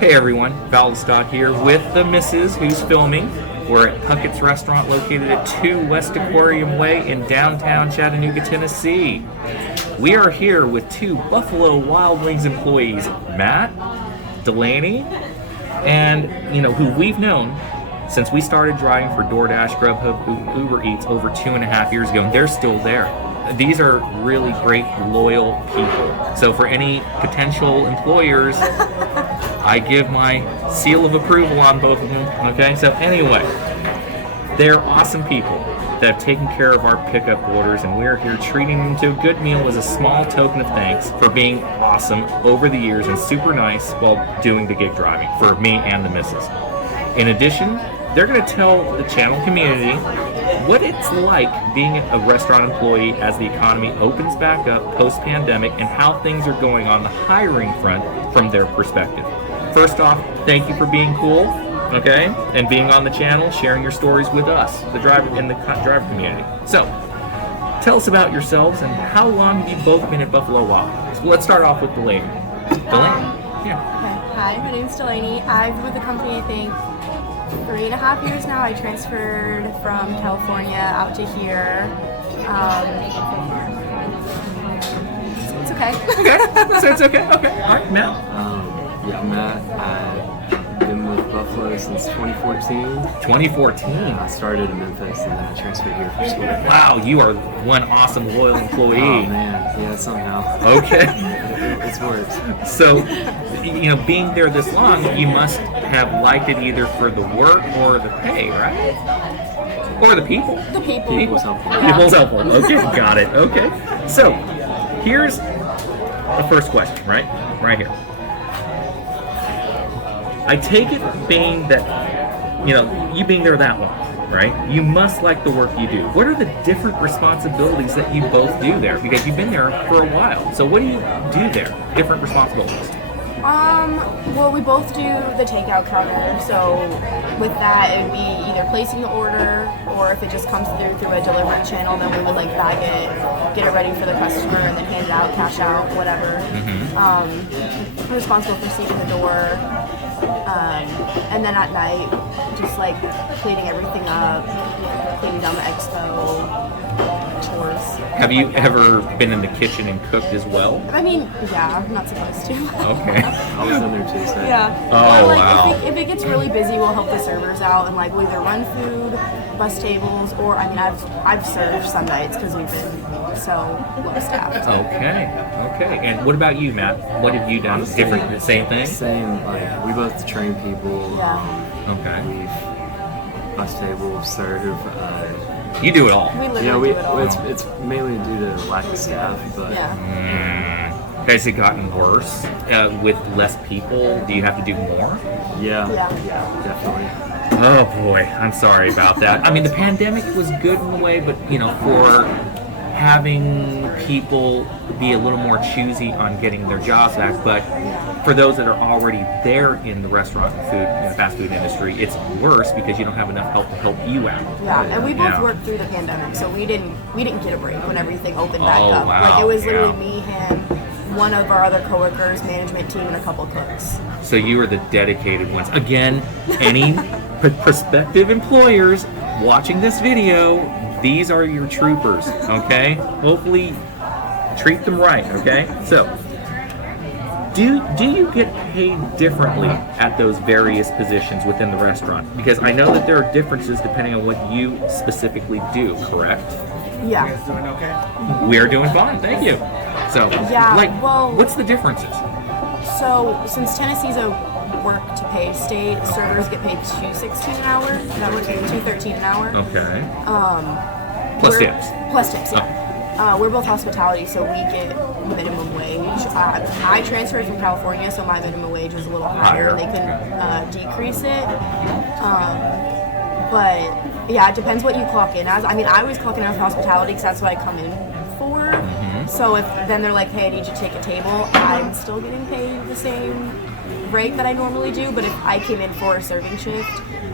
Hey everyone, Valstock here with the missus who's filming. We're at Puckett's Restaurant located at 2 West Aquarium Way in downtown Chattanooga, Tennessee. We are here with 2 Buffalo Wild Wings employees, Matt, Delaney, and who we've known since we started driving for Doordash, GrubHub, UberEats over 2.5 years ago, and they're still there. These are really great, loyal people. So for any potential employers, I give my seal of approval on both of them. Okay, so anyway, they're awesome people that have taken care of our pickup orders, and we're here treating them to a good meal as a small token of thanks for being awesome over the years and super nice while doing the gig driving for me and the missus. In addition, they're going to tell the channel community what it's like being a restaurant employee as the economy opens back up post-pandemic and how things are going on the hiring front from their perspective. First off, thank you for being cool, okay, and being on the channel, sharing your stories with us, the driver in the driver community. So, tell us about yourselves and how long have you both been at Buffalo Wild? So let's start off with Delaney. Hi, my name's Delaney. I've been with the company, I think, 3.5 years now. I transferred from California out to here. It's okay. Okay, so it's okay. Okay, all right, Matt. I'm Matt. I've been with Buffalo since 2014. 2014. I started in Memphis and then I transferred here for school. Wow, you are one awesome loyal employee. Oh man, yeah, somehow. Okay. It's worked. So, being there this long, you must have liked it either for the work or the pay, right? Or the people. The people. People's helpful. Yeah. People's helpful. Okay, got it. Okay. So, here's the first question, right here. I take it being that, you being there that long, right? You must like the work you do. What are the different responsibilities that you both do there? Because you've been there for a while. So what do you do there? Different responsibilities. Well, we both do the takeout counter, so with that, it would be either placing the order, or if it just comes through a delivery channel, then we would bag it, get it ready for the customer, and then hand it out, cash out, whatever. Mm-hmm. We're responsible for seating the door, and then at night, just cleaning everything up, cleaning down the expo, chores. Have you ever been in the kitchen and cooked as well? I mean, yeah, I'm not supposed to. Okay. I was in there too, so. Yeah. Oh, or, wow. If it gets really busy, we'll help the servers out and we'll either run food, bus tables, or I've served some nights because we've been so low staffed. Okay. And what about you, Matt? What have you done? Honestly, Different, the same thing? Same, we both train people. Yeah. Okay. We've bus table, serve. You do it all. We literally do it all. It's mainly due to lack of staff, but Yeah. Has it gotten worse with less people? Do you have to do more? yeah, definitely. Oh boy, I'm sorry about that. I mean, the pandemic was good in a way, but for having people be a little more choosy on getting their jobs back. But for those that are already there in the restaurant and fast food industry, it's worse because you don't have enough help to help you out. Yeah, and we both Yeah. worked through the pandemic, so we didn't get a break when everything opened back Oh, up. wow. It was literally Yeah. me, him, one of our other coworkers, management team, and a couple cooks. So you are the dedicated ones. Again, any prospective employers watching this video, these are your troopers, okay? Hopefully treat them right, okay? So, do you get paid differently at those various positions within the restaurant? Because I know that there are differences depending on what you specifically do, correct? Yeah. We're doing fine, thank you. So, Yeah, what's the differences? So since Tennessee's a work to pay state, servers get paid $2.16 an hour. That would be $2.13 an hour. Okay. Plus tips. Plus tips, yeah. We're both hospitality, so we get minimum wage. I transferred from California, so my minimum wage was a little higher. Higher. They can decrease it. But yeah, it depends what you clock in as. I mean, I always clock in as hospitality because that's what I come in for. Mm-hmm. So if then they're like, hey, I need you to take a table, I'm still getting paid the same rate that I normally do. But if I came in for a serving shift,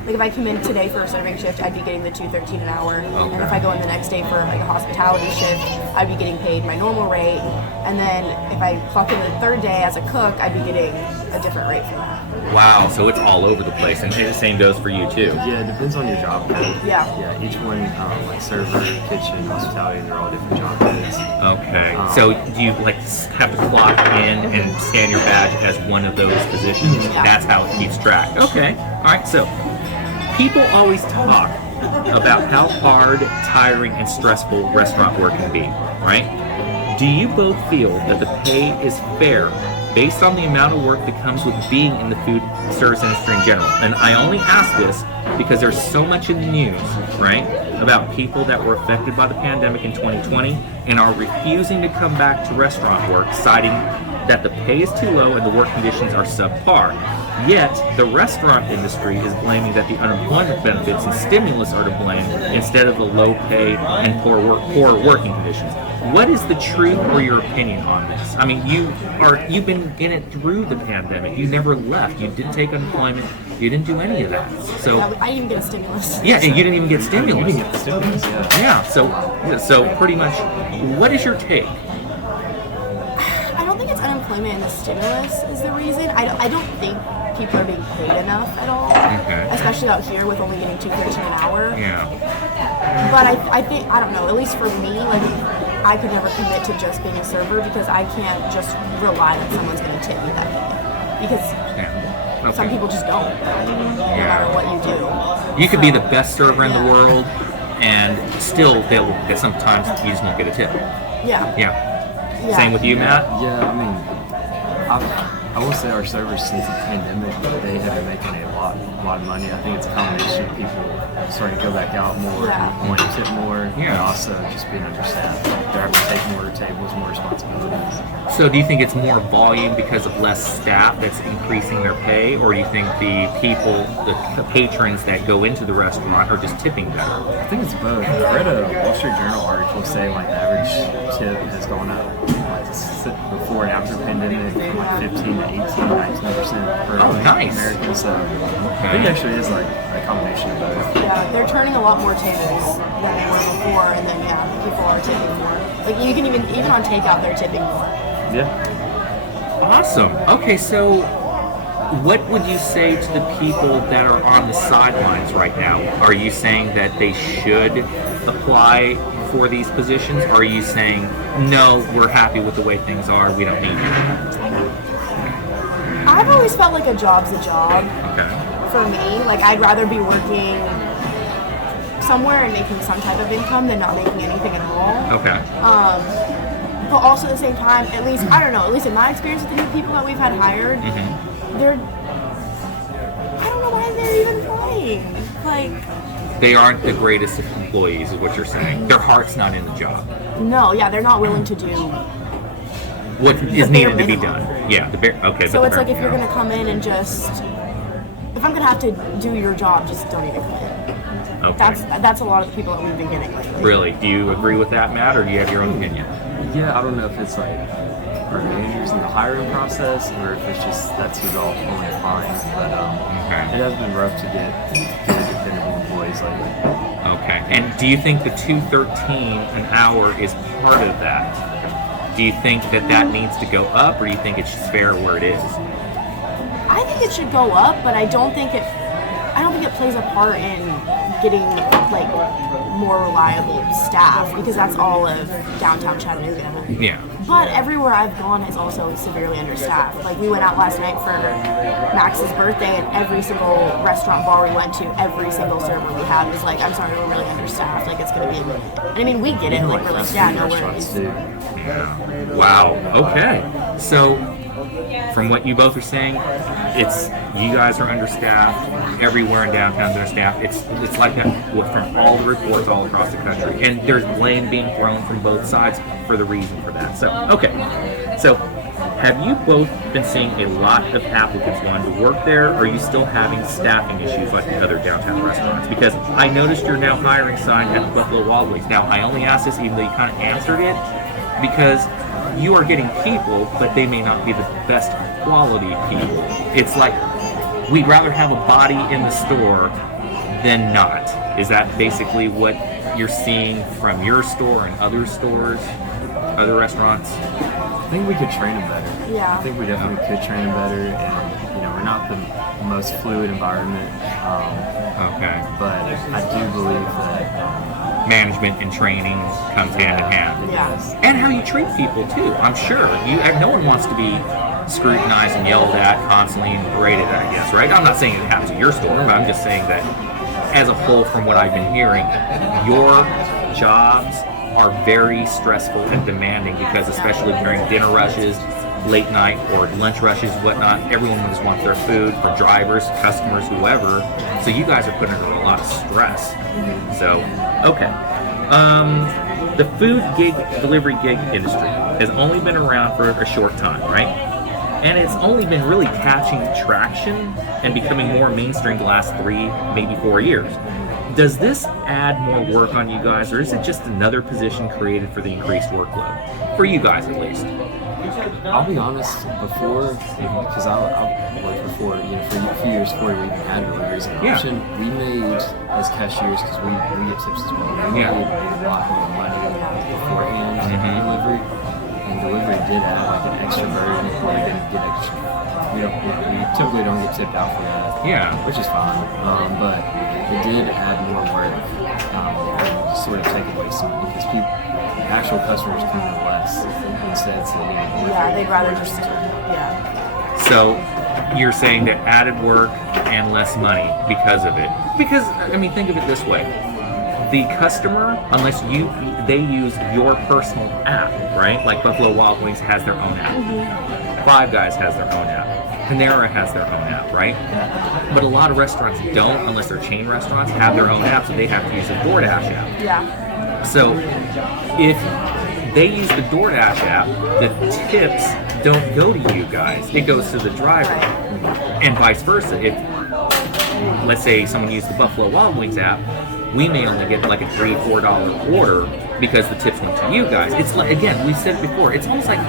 like if I come in today for a serving shift, I'd be getting the $2.13 an hour. Okay. And if I go in the next day for like a hospitality shift, I'd be getting paid my normal rate. And then if I clock in the third day as a cook, I'd be getting a different rate for that. Wow, so it's all over the place, and the same goes for you too. Yeah, it depends on your job code. Yeah. Yeah, each one, like server, kitchen, hospitality, they're all different job codes. Okay, so do you like have to clock in and scan your badge as one of those positions? Yeah. That's how it keeps track. Okay, all right. So people always talk about how hard, tiring, and stressful restaurant work can be, right? Do you both feel that the pay is fair based on the amount of work that comes with being in the food service industry in general? And I only ask this because there's so much in the news, right, about people that were affected by the pandemic in 2020 and are refusing to come back to restaurant work, citing that the pay is too low and the work conditions are subpar. Yet, the restaurant industry is blaming that the unemployment benefits and stimulus are to blame instead of the low pay and poor working conditions. What is the truth or your opinion on this? I mean, you've been in it through the pandemic. You never left. You didn't take unemployment. You didn't do any of that. So Yeah, I didn't even get a stimulus. yeah, and you didn't even get stimulus. You can get stimulus, yeah. Yeah. So pretty much, what is your take? I don't think it's unemployment and the stimulus is the reason. I don't think people are being paid enough at all. Okay. Especially out here with only getting $2.13 an hour. Yeah. But I think, I don't know, at least for me, like, I could never commit to just being a server because I can't just rely that someone's going to tip me that day. Because Yeah. Okay. some people just don't, no matter what you do. You could be So, the best server in the yeah. world, and still that sometimes you just won't get a tip. Yeah. Yeah. Same with you, Matt. Yeah, I mean, I will say our servers since the pandemic, they have been making a lot of money. I think it's a combination of people starting to go back out more, Yeah. wanting to tip more, Yeah. and also just being understaffed. They're having to take more tables, more responsibilities. So do you think it's more volume because of less staff that's increasing their pay, or do you think the people, the patrons that go into the restaurant are just tipping better? I think it's both. I read a Wall Street Journal article saying like the average tip has gone up before and after the pandemic from like 15 to 18, 19% for Oh, nice. Americans. So I think it actually is like a combination of both. Yeah, they're turning a lot more tables than they were before, and then people are tipping more. Like you can even on takeout, they're tipping more. Yeah. Awesome. Okay, so what would you say to the people that are on the sidelines right now? Are you saying that they should apply for these positions? Or are you saying, no, we're happy with the way things are, we don't need you? I've always felt like a job's a job Okay. for me. Like I'd rather be working somewhere and making some type of income than not making anything at all. Okay. But also at the same time, at least in my experience with the new people that we've had hired, they're, I don't know why they're even applying. Like, They aren't the greatest of employees, is what you're saying. Their heart's not in the job. no, yeah, they're not willing to do. What is bare needed to be minimum. done? Yeah. Okay. So but it's the like if you're gonna come in and just, if I'm gonna have to do your job, just don't even come in. Okay. That's a lot of the people that we've been getting lately. Really? Do you agree with that, Matt, or do you have your own opinion? Yeah, I don't know if it's like our managers in the hiring process or if it's just that's who's all only applying. But Okay. it has been rough to get good, dependable employees lately. Okay. And do you think the $2.13 an hour is part of that? Do you think that needs to go up, or do you think it's just fair where it is? I think it should go up, but I don't think it plays a part in getting like more reliable staff because that's all of downtown Chattanooga. Yeah. But everywhere I've gone is also severely understaffed. Like we went out last night for Max's birthday, and every single restaurant bar we went to, every single server we had was like, "I'm sorry, we're really understaffed. Like it's gonna be a minute." And I mean, we get it. Like we're like, "Yeah, no worries." Yeah. Wow. Okay. So, from what you both are saying, it's you guys are understaffed. Everywhere in downtown's understaffed. It's like that from all the reports all across the country, and there's blame being thrown from both sides for the reason for that. So, okay. So, have you both been seeing a lot of applicants wanting to work there, or are you still having staffing issues like the other downtown restaurants? Because I noticed your now hiring sign at the Buffalo Wild Wings. Now, I only asked this even though you kind of answered it, because you are getting people, but they may not be the best quality people. It's like, we'd rather have a body in the store than not. Is that basically what you're seeing from your store and other stores, other restaurants? think we could train them better. Yeah. I think we definitely could train them better, and we're not the most fluid environment. Okay. But I do believe that management and training comes hand in hand. Yeah. And how you treat people too. I'm sure no one wants to be scrutinized and yelled at constantly and berated, I guess, right? I'm not saying it happens at your store, but I'm just saying that as a whole, from what I've been hearing, your jobs are very stressful and demanding because, especially during dinner rushes, late night or lunch rushes, whatnot, everyone just wants their food for drivers, customers, whoever. So you guys are putting under a lot of stress. So, okay. The food delivery gig industry has only been around for a short time, right? And it's only been really catching traction and becoming more mainstream the last 3, maybe 4 years. Does this add more work on you guys, or is it just another position created for the increased workload? For you guys, at least. I'll be honest, before, because I worked before, for a few years before we even had deliveries an option, we made, as cashiers, because we get tips as well, we made a lot more money beforehand in delivery, and delivery did add like an extra burden where we didn't get extra. We typically don't get tipped out for that, which is fine, but it did add more work, sort of take away some, because actual customers come in less instead, so they'd rather just, So you're saying that added work and less money because of it. Because, I mean, think of it this way. The customer, unless they use your personal app, right? Like Buffalo Wild Wings has their own app. Five Guys has their own app. Panera has their own app, right? But a lot of restaurants don't, unless they're chain restaurants, have their own app, so they have to use a Doordash app. Yeah. So if they use the Doordash app, the tips don't go to you guys. It goes to the driver. And vice versa. If, let's say, someone used the Buffalo Wild Wings app, we may only get like a $3, $4 order because the tips went to you guys. It's like, again, we said it before, it's almost like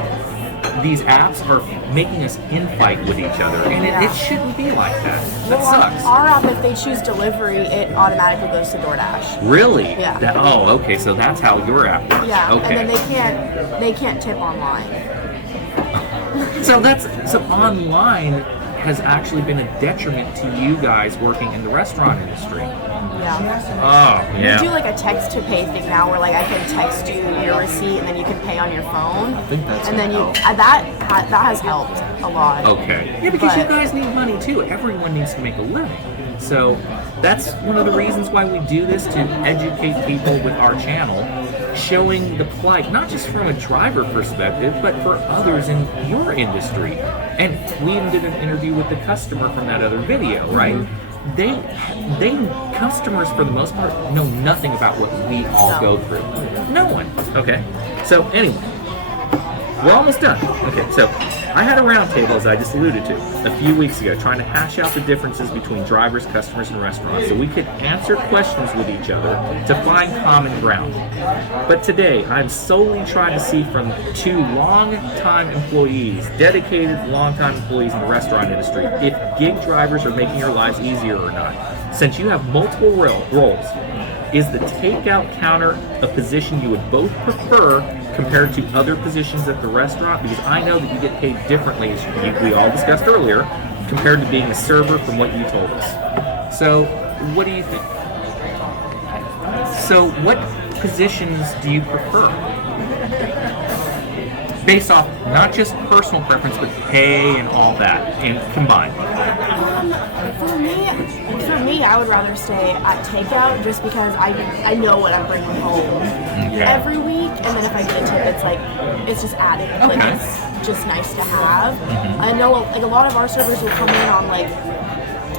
these apps are making us infight with each other, and it shouldn't be like that. That sucks. Our app, if they choose delivery, it automatically goes to DoorDash. Really? Yeah. Okay, so that's how your app works. Yeah, okay. And then they can't tip online. So online has actually been a detriment to you guys working in the restaurant industry. Yeah. Oh, yeah. We do like a text to pay thing now, where like I can text you your receipt and then you can pay on your phone. I think that's that has helped a lot. Okay. Yeah, because you guys need money too. Everyone needs to make a living. So that's one of the reasons why we do this, to educate people with our channel, showing the plight, not just from a driver perspective, but for others in your industry. And we even did an interview with the customer from that other video, right? They customers for the most part know nothing about what we all go through. No one. Okay. So anyway, we're almost done. Okay, so I had a roundtable, as I just alluded to, a few weeks ago, trying to hash out the differences between drivers, customers, and restaurants so we could answer questions with each other to find common ground. But today, I'm solely trying to see from 2 long-time employees, dedicated long-time employees in the restaurant industry, if gig drivers are making your lives easier or not. Since you have multiple roles, is the takeout counter a position you would both prefer compared to other positions at the restaurant? Because I know that you get paid differently, as we all discussed earlier, compared to being a server from what you told us. So, what do you think? So, what positions do you prefer? Based off not just personal preference, but pay and all that, and combined. For me, I would rather stay at takeout just because I know what I'm bringing home every week, and then if I get a tip, it's just added. Okay. Like it's just nice to have. I know like a lot of our servers will come in on like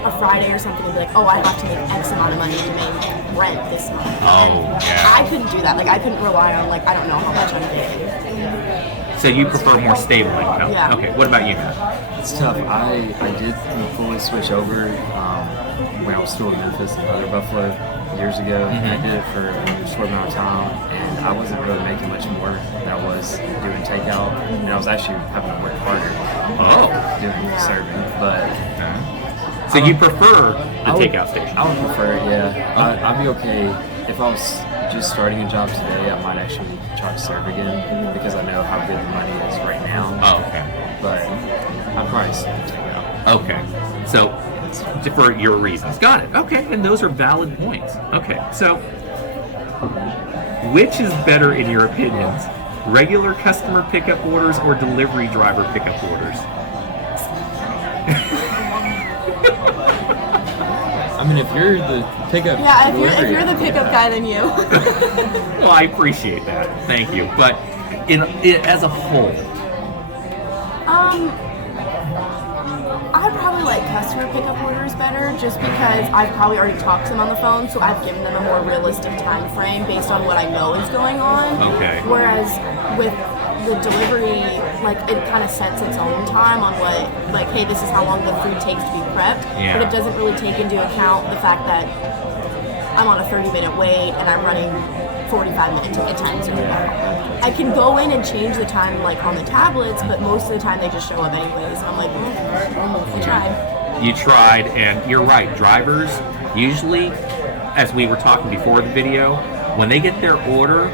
a Friday or something and be like, oh, I have to make X amount of money to make rent this month. I couldn't do that. Like I couldn't rely on like I don't know how much I'm getting. So you prefer more stable income? Yeah. Okay, what about you, Matt? It's tough. I did fully switch over when I was still in Memphis and other Buffalo years ago. I did it for a short amount of time, and I wasn't really making much more than I was doing takeout, and I was actually having to work harder doing serving. But so you prefer the takeout station? I would prefer it, yeah. I'd be okay if I was just starting a job today, I might actually try to serve again because I know how good the money is right now. Oh, okay. But I'd probably still take it out. Okay. So, for your reasons. Got it. Okay. And those are valid points. Okay. So, which is better in your opinions? Regular customer pickup orders or delivery driver pickup orders? I mean, if you're the pickup, if you're the pickup guy, then you. Well, I appreciate that. Thank you. But as a whole, I'd probably like customer pickup orders better, just because I've probably already talked to them on the phone, so I've given them a more realistic time frame based on what I know is going on. Okay. Whereas with the delivery, like, it kind of sets its own time on what, like, hey, this is how long the food takes to be prepped. Yeah. But it doesn't really take into account the fact that I'm on a 30-minute wait and I'm running 45-minute ticket times. I can go in and change the time, like, on the tablets, but most of the time they just show up anyways. And I'm like, you tried. You tried, and you're right. Drivers usually, as we were talking before the video, when they get their order,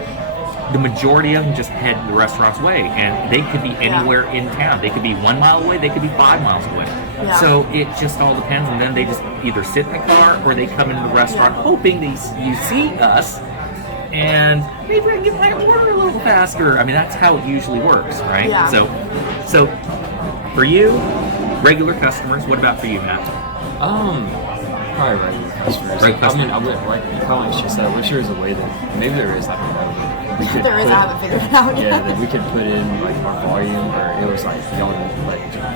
the majority of them just head the restaurant's way, and they could be anywhere in town. They could be 1 mile away, they could be 5 miles away. Yeah. So it just all depends, and then they just either sit in the car or they come into the restaurant hoping that you see us, and maybe I can get my order a little faster. I mean, that's how it usually works, right? Yeah. So for you, regular customers, what about for you, Matt? Probably regular customers. Regular customers. I mean, I would, like you probably just said, I wish there was a way that, maybe there is, I don't know. We could There is, I haven't figured it out Yeah, yet. that we could put in like our volume, or it was like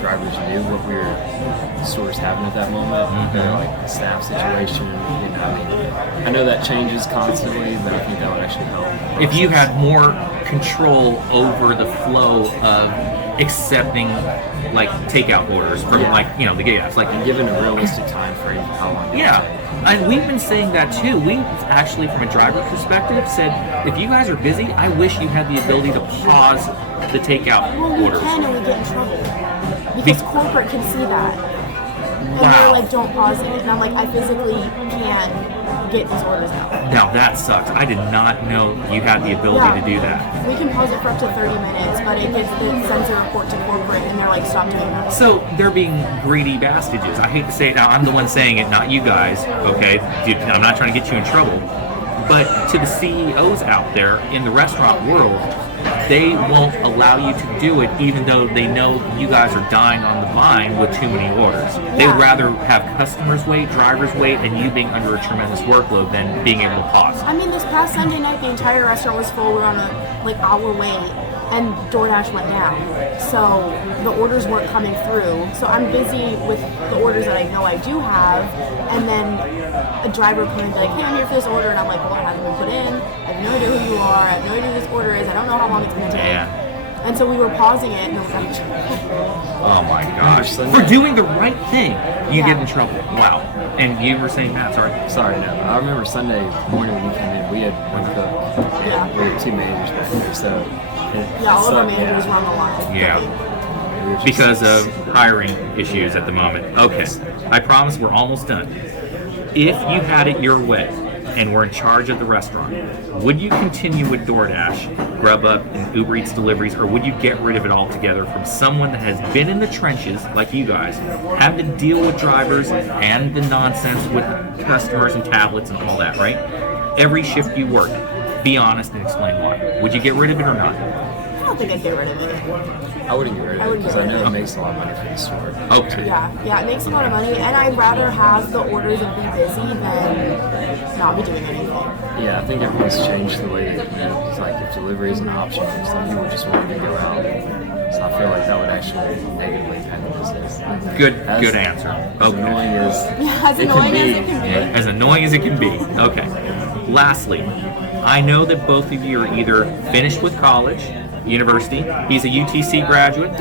drivers knew what the store's having at that moment, like the staff situation. You know, I mean, I know that changes constantly, but I think that would actually help. If you had more control over the flow of accepting like takeout orders from the gig apps, like and given a realistic time frame of how long. And we've been saying that too. We actually, from a driver perspective, said if you guys are busy, I wish you had the ability to pause the takeout Well, orders. we can, and we get in trouble because corporate can see that, and Wow. they're like, "Don't pause it," and I'm like, "I physically can't get these orders out." Now that sucks. I did not know you had the ability to do that. We can pause it for up to 30 minutes, but it sends a report to corporate, and they're like, "Stop doing that." So they're being greedy bastages. I hate to say it now. I'm the one saying it, not you guys. Okay, dude, I'm not trying to get you in trouble. But to the CEOs out there in the restaurant world, they won't allow you to do it, even though they know you guys are dying on the vine with too many orders. They'd rather have customers wait, drivers wait, and you being under a tremendous workload than being able to pause. I mean, this past Sunday night, the entire restaurant was full. We were on a hour wait, and Doordash went down. So the orders weren't coming through. So I'm busy with the orders that I know I do have, and then a driver could be like, "Hey, I'm here for this order," and I'm like, "Well, it hasn't been put in. I have no idea who you are. I have no idea who this order is. I don't know how long it's going to take." Yeah. And so we were pausing it, and it was like, Oh my gosh. For doing the right thing, you get in trouble. Wow. And you were saying, Matt, sorry. Sorry, no. I remember Sunday morning when we came in, we had one cook. Yeah. We had 2 managers back there, so. all of our managers were on the line. Yeah. We were just- Because of hiring issues at the moment. Okay. I promise we're almost done. If you had it your way and were in charge of the restaurant, would you continue with Doordash, GrubHub, and UberEats deliveries, or would you get rid of it altogether from someone that has been in the trenches, like you guys, have to deal with drivers and the nonsense with customers and tablets and all that, right? Every shift you work, be honest and explain why. Would you get rid of it or not? I don't think I'd get rid of it. I wouldn't get rid of it because I know it makes a lot of money for the store. Okay. Yeah, it makes a lot of money, and I'd rather have the orders and be busy than not be doing anything. Yeah, I think everyone's changed the way that it's like if delivery is an option, some people just want to go out. So I feel like that would actually negatively impact the business. Good answer. As annoying as As annoying as it can be. As annoying as it can be. Okay. Lastly, I know that both of you are either finished with college, university. He's a UTC graduate.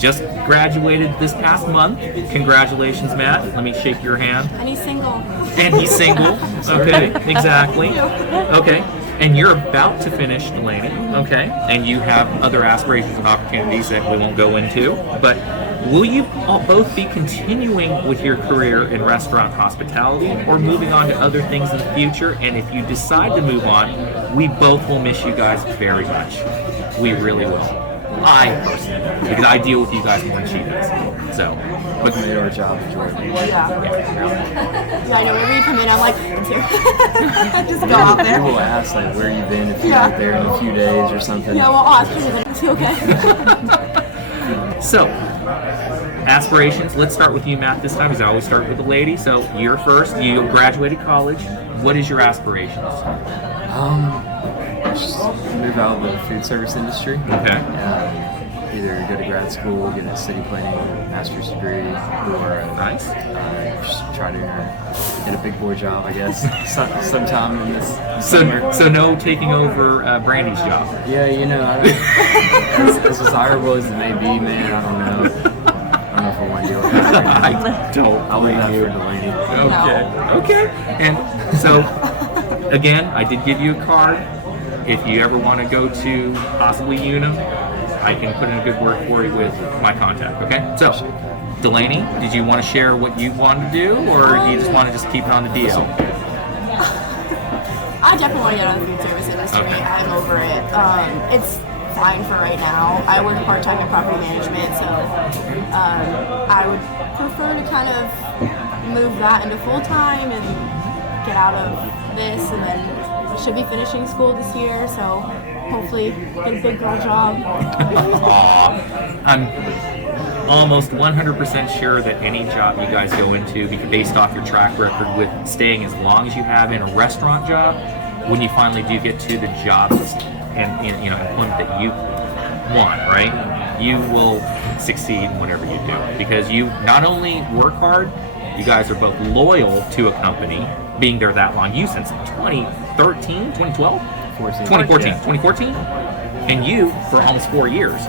Just graduated this past month. Congratulations, Matt. Let me shake your hand. And he's single. And he's single. Okay, exactly. Okay. And you're about to finish, Delaney, okay? And you have other aspirations and opportunities that we won't go into. But will you all both be continuing with your career in restaurant hospitality or moving on to other things in the future? And if you decide to move on, we both will miss you guys very much. We really will. I personally, because I deal with you guys more than she does. So, But made our job enjoyable. Yeah, I know. Whenever you come in, I'm like, me too. Just go out there. People will ask like where you been if you're not there in a few days or something. Yeah, well, I'll ask you, like, is he okay? So, aspirations. Let's start with you, Matt, this time, because I always start with the lady. So, you're first. You graduated college. What is your aspirations? Just move out of the food service industry. Okay. Either go to grad school, get a city planning master's degree, or Nice. just try to get a big boy job, I guess, sometime in this summer. So no taking over Brandy's job. Yeah, you know, as desirable as it may be, man, I don't know. I don't know if I want to deal with that. I don't. I'll leave that blame for you. Delaney. Okay. And so, again, I did give you a card. If you ever want to go to possibly Unum, I can put in a good word for you with my contact. Okay. So, Delaney, did you want to share what you wanted to do, or do you just want to just keep it on the DL? I definitely want to get out of the food service industry. Okay. I'm over it. It's fine for right now. I work part-time in property management, so I would prefer to kind of move that into full-time and get out of this, and then should be finishing school this year, so hopefully get a big girl job. I'm almost 100% sure that any job you guys go into, based off your track record with staying as long as you have in a restaurant job, when you finally do get to the jobs and employment that you want, right? You will succeed in whatever you do, because you not only work hard, you guys are both loyal to a company, being there that long. You since 2013, 2012? 2014, and you for almost 4 years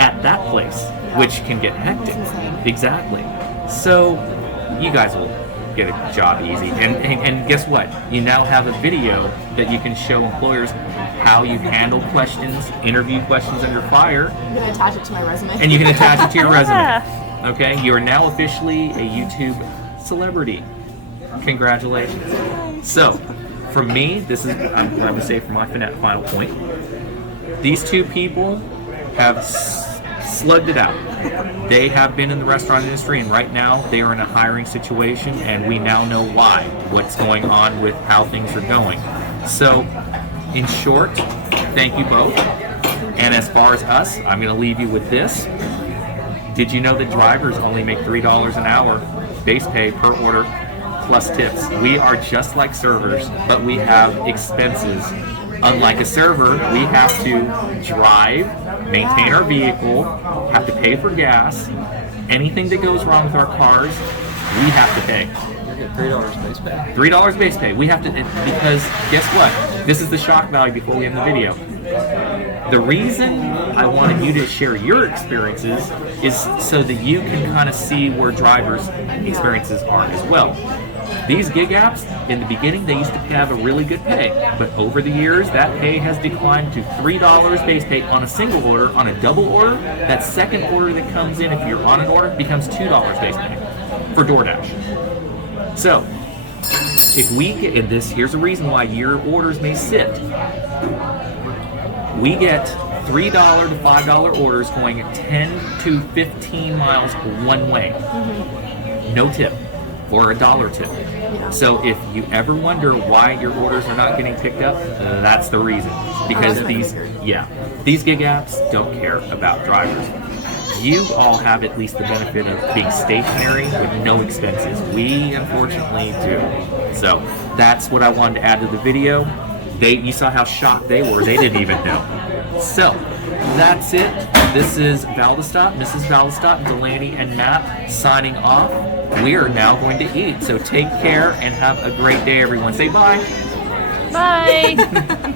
at that place, which can get hectic. Exactly. So you guys will get a job easy. And guess what? You now have a video that you can show employers how you handle questions, interview questions under fire. I'm going to attach it to my resume. And you can attach it to your resume. Okay? You are now officially a YouTube celebrity. Congratulations. So, for me, this is, I'm going to say for my final point, these two people have slugged it out. They have been in the restaurant industry, and right now they are in a hiring situation, and we now know why, what's going on with how things are going. So, in short, thank you both. And as far as us, I'm going to leave you with this. Did you know that drivers only make $3 an hour base pay per order plus tips? We are just like servers, but we have expenses. Unlike a server, we have to drive, maintain our vehicle, have to pay for gas. Anything that goes wrong with our cars, we have to pay. $3 base pay. $3 base pay. We have to, because guess what? This is the shock value before we end the video. The reason I wanted you to share your experiences is so that you can kind of see where drivers' experiences are as well. These gig apps, in the beginning, they used to have a really good pay, but over the years, that pay has declined to $3 base pay on a single order. On a double order, that second order that comes in, if you're on an order, becomes $2 base pay for Doordash. So, if we get, and this, here's a reason why your orders may sit. We get $3 to $5 orders going 10 to 15 miles one way. No tip, or a dollar tip. So if you ever wonder why your orders are not getting picked up, that's the reason. Because these gig apps don't care about drivers. You all have at least the benefit of being stationary with no expenses. We unfortunately do. So that's what I wanted to add to the video. You saw how shocked they were. They didn't even know. So that's it. This is Valdestad, Mrs. Valdestad, Delaney and Matt signing off. We are now going to eat. So take care and have a great day, everyone. Say bye. Bye.